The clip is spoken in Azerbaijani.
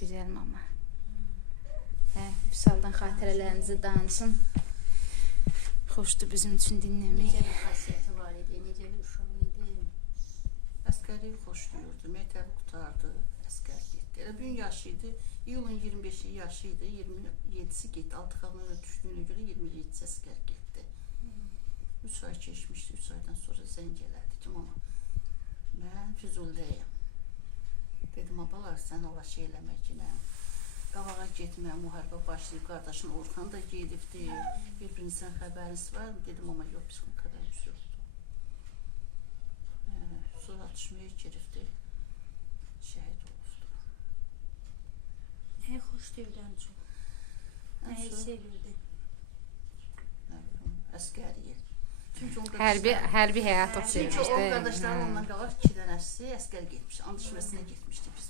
Güzel mama. Vüsaldan xatirələrinizi danışın. Xoşdur bizim üçün dinləmək. Necə bir xasiyyəti var idi, necə bir uşaq idi. Əskəriyi xoşlayırdı, məktəbi qutardı, əskər getdi. Elə gün yaşı idi, iyulun 25-i yaşı idi, 27-si getdi. Altı xanımın düşdüyünə görə 27-si əskər getdi. 3 ay keçmişdi, 3 aydan sonra zəng elədi ki, mama, mən Füzuldəyəm. Dedim, abalar, sən ola şey eləməklə, qabağa getmə, müharibə başlayıb, qardaşın Orxan da gedibdi, bir-birinizdən xəbəriniz var mı? Dedim, ama yox, bizim xəbərimiz yoxdur. Sonra atışmaya giribdi, şəhid olubdu. Nəyi xoşlayırdı ən çox? Nəyi sevirdi? Nə bilim, əskəriyə. Hərbi həyat o Çünki o sevirdi. qardaşları ondan qabaq 2 dənəsi əskər getmiş, and düşməsinə getmişdi biz.